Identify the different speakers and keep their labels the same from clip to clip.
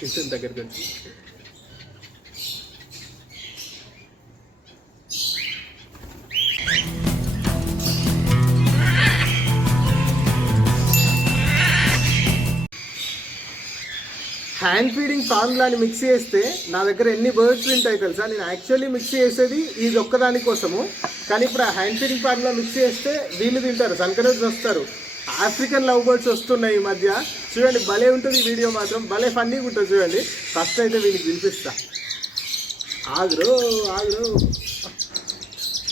Speaker 1: Kitchen దగ్గరికి వచ్చి. Hand feeding ఫార్ములాని mix చేస్తే నా దగ్గర ఎన్ని బర్డ్స్ ఉంటాయి తెలుసా? నేను యాక్చువల్లీ మిక్స్ చేసేది ఇది ఒక్కదాని కోసము. కానీ ఇప్పుడు ఆ హ్యాండ్ ఫీడింగ్ ఫార్ములా మిక్స్ చేస్తే వీళ్ళు తింటారు. సన్కరేజ్ వస్తారు. ఆఫ్రికన్ లవ్ బర్డ్స్ వస్తున్నాయి ఈ మధ్య. చూడండి భలే ఉంటుంది వీడియో మాత్రం. భలే ఫన్నీగా ఉంటుంది చూడండి. ఫస్ట్ అయితే వీడికి వినిపిస్తా ఆగురు ఆగురు.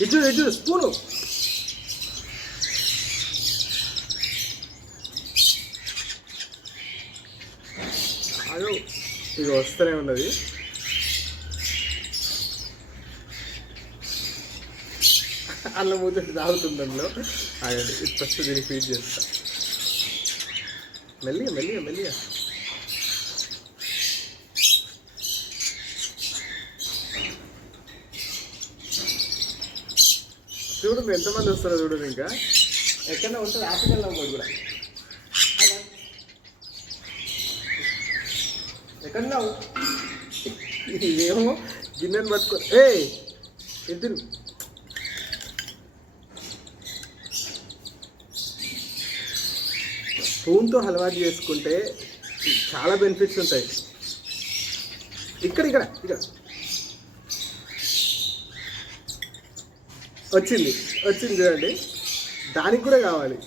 Speaker 1: ఇటు ఇటు స్పూను. ఆగు. ఇక వస్తూనే ఉన్నది. అల్ల మూత తాగుతుంది అందులో అదే ఇది ఫస్ట్ దీనికి ఫీడ్ చేస్తాను మెల్లిగా మెల్లిగా మెల్లిగా. చూడు ఎంతమంది వస్తారో చూడు ఇంకా. ఎక్కడ ఉంటుంది ఆఫ్రికన్ నమ్మడు కూడా. ఎక్కడున్నావు ఇదేమో గిన్నెను పట్టుకో ఏ ఎదురు స్పూన్తో అలవాటు చేసుకుంటే చాలా బెనిఫిట్స్ ఉంటాయి. ఇక్కడ ఇక్కడ ఇక్కడ. వచ్చింది వచ్చింది చూడండి. దానికి కూడా కావాలి.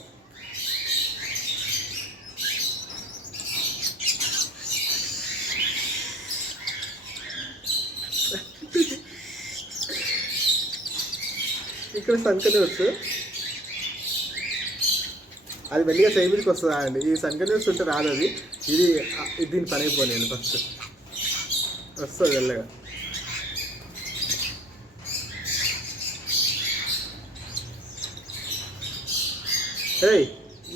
Speaker 1: ఇక్కడ సంకనూర్స్ అది మెల్లిగా సైబిల్కి వస్తుందా అండి? ఈ సంకనూర్స్ ఉంటే రాదు అది. ఇది దీని పని అయిపోయాను ఫస్ట్. వస్తుంది వెళ్ళగా ఏయ్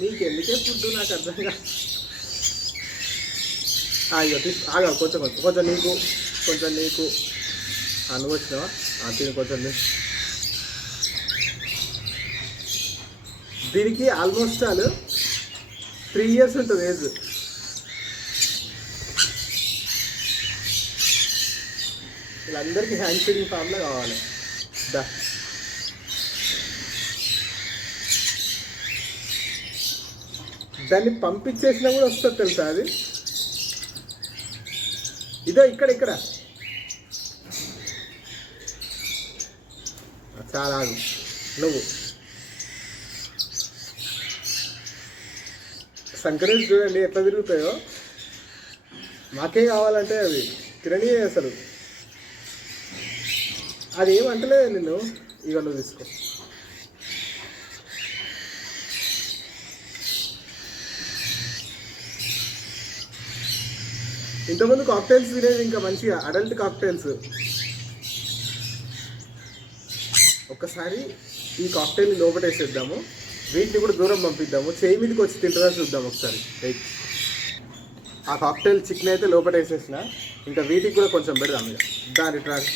Speaker 1: నీకు ఎందుకే ఫుడ్ నాకు అర్థం కాదు? ఇక తీసు ఆగా కొంచెం కొంచెం కొంచెం నీకు కొంచెం నీకు. అనుకు వచ్చినావా తిని కొంచెం దీనికి ఆల్మోస్ట్ ఆల్ త్రీ ఇయర్స్ ఉంటుంది ఏజ్ వీళ్ళందరికీ హ్యాండ్ ఫీడింగ్ ఫామ్లో కావాలి. దా. దాన్ని పంపించేసినా కూడా వస్తుంది తెలుసా అది? ఇదో ఇక్కడ ఇక్కడ. చాలా నువ్వు. సంక్రాంతి చూడండి ఎట్లా తిరుగుతాయో. మాకే కావాలంటే అవి. తినని అసలు. అది ఏమంటలేదు నిన్ను. ఇక నువ్వు తీసుకో. ఇంతకుముందు కాక్టైల్స్ తినేది ఇంకా మంచిగా అడల్ట్ కాక్టైల్స్ ఒక్కసారి ఈ కాక్టైల్ని లోపటేసేద్దాము. వీటిని కూడా దూరం పంపిద్దాము. చేయి మీదకి వచ్చి తింటుందా చూద్దాం ఒకసారి. వెయిట్ ఆ కాక్టైల్ చికెన్ అయితే లోపల వేసేసిన ఇంకా వీటికి కూడా కొంచెం పెడదాం ఇక. దాని రాలి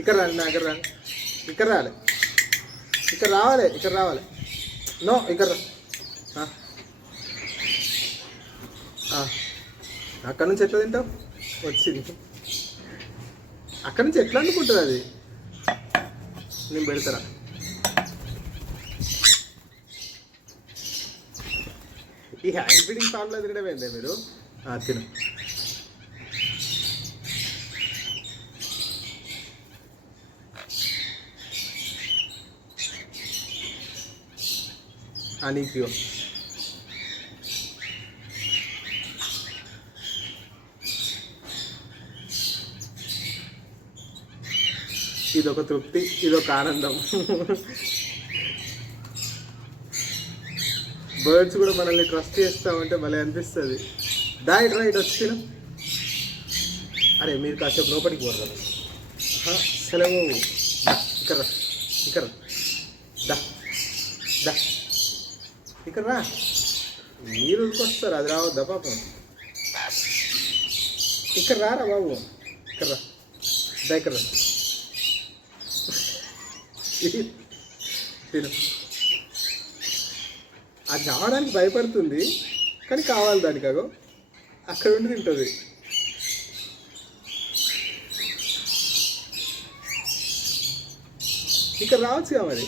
Speaker 1: ఇక్కడ రండి నా ఇక్కడ రండి ఇక్కడ రాలి. ఇక్కడ రావాలి ఇక్కడ రావాలి. నో ఇక్కడ రా. అక్కడ నుంచి ఎట్లా తింటావు? వచ్చింది. అక్కడ నుంచి ఎట్లా అనుకుంటుంది అది? నేను పెడతారా? ఈ హ్యాండ్ ఫీడింగ్ ఫామ్లో తినడం ఏందే మీరు? ఆ, తిను. ఆ, నీకు ఇదొక తృప్తి ఇదొక ఆనందం. బర్డ్స్ కూడా మనల్ని ట్రస్ట్ చేస్తామంటే భలే అనిపిస్తుంది. డైట్ రైట్ వచ్చిన అరే మీరు కాసేపు లోపలికి పోరు. సెలవు. ఇక్కడ రా. ఇక్కడ దా దా. ఇక్కడ రా. మీరు ఉరికొస్తారు అది రావద్దా పాపం? ఇక్కడ రారా బాబు? ఇక్కడ రా. దా ఇక్కడ రా. తిను. అది రావడానికి భయపడుతుంది కానీ కావాలి దానికి అగో అక్కడ ఉండి తింటుంది. ఇక్కడ రావచ్చు కాబట్టి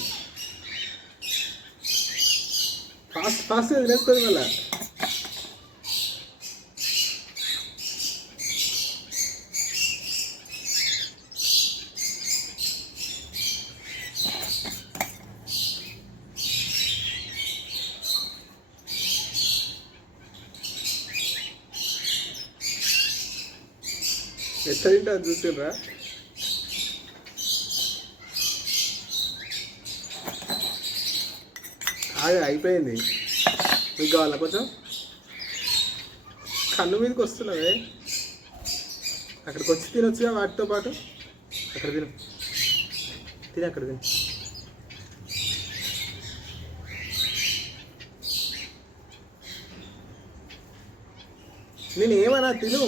Speaker 1: ఫాస్ట్ ఫాస్ట్గా తినేస్తుంది మళ్ళీ? ఎట్లా తింటా చూసిండ్రా ఆగా అయిపోయింది. మీకు కావాలా కొంచెం? కన్ను మీదకి వస్తున్నావే. అక్కడికి వచ్చి తినొచ్చుగా వాటితో పాటు? అక్కడ తిన. తిని అక్కడ తిని. నేను ఏమన్నా తిను?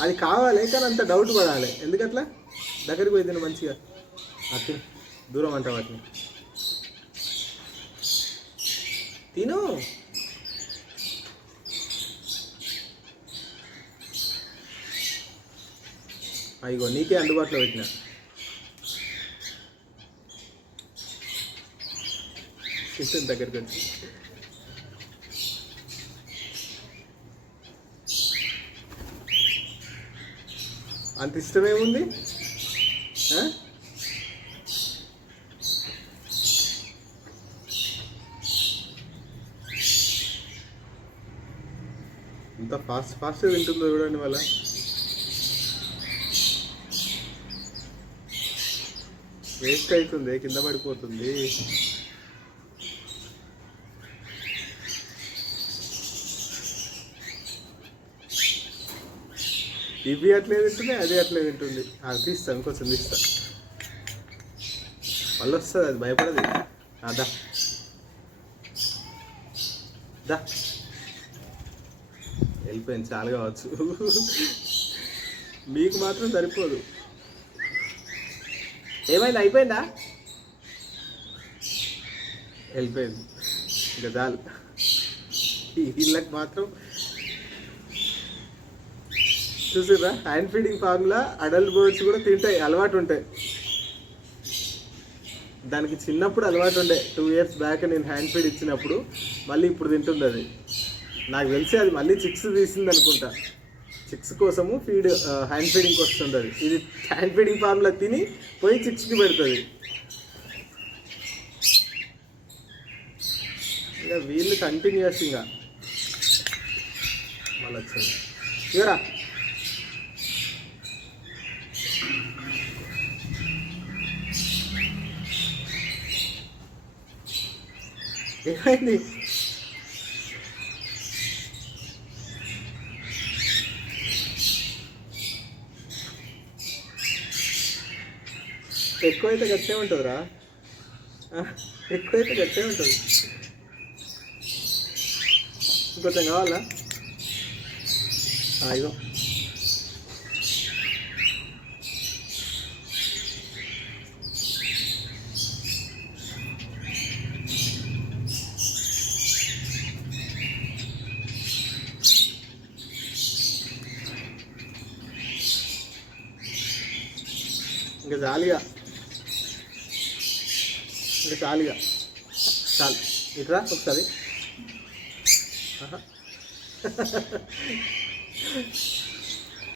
Speaker 1: అది కావాలి కానీ అంత డౌట్ పడాలి. ఎందుకట్లా? దగ్గరికి పోయి తిను మంచిగా. అది తిను దూరం అంట వాటిని. తిను. అయ్యో నీకే అందుబాటులో పెట్టిన. కిచెన్ దగ్గరికి వచ్చి. అంత ఇష్టమేముంది ఇంత ఫాస్ట్ ఫాస్ట్గా తింటుందో చూడండి వల్ల వేస్ట్ అవుతుంది కింద పడిపోతుంది. ఇవి అట్లే తింటుంది అది అట్లే తింటుంది అది తీస్తా ఇంకొంచెం తీస్తా. మళ్ళీ వస్తుంది అది భయపడదు. అదా దా. వెళ్ళిపోయింది చాలా కావచ్చు. మీకు మాత్రం సరిపోదు. ఏమైంది అయిపోయిందా? వెళ్ళిపోయింది. ఇంకా చాలు. ఈ వీళ్ళకి మాత్రం చూసారా hand feeding formula adult birds కూడా తింటాయి అలవాటు ఉంటాయి దానికి చిన్నప్పుడు అలవాటు ఉండే. టూ ఇయర్స్ బ్యాక్ నేను హ్యాండ్ ఫీడ్ ఇచ్చినప్పుడు మళ్ళీ ఇప్పుడు తింటుంది అది. నాకు తెలిసి అది మళ్ళీ చిక్స్ తీసింది అనుకుంటా. చిక్స్ కోసము ఫీడ్ హ్యాండ్ ఫీడింగ్కి వస్తుంది అది. ఇది హ్యాండ్ ఫీడింగ్ ఫార్ములా తిని పోయి చిక్స్కి పెడుతుంది. ఇక వీళ్ళు కంటిన్యూస్ ఇంకా. మళ్ళీ వచ్చింది. ఇవరా ఏమైంది? ఎక్కువైతే గట్టే ఉంటుందిరా. ఎక్కువైతే గట్టే ఉంటుంది. ఇంకొంచెం కావాలా? ఇదో ఇంకా చాలుగా ఇంకా చాలుగా చాలు ఇట్రా ఒకసారి ఆహా.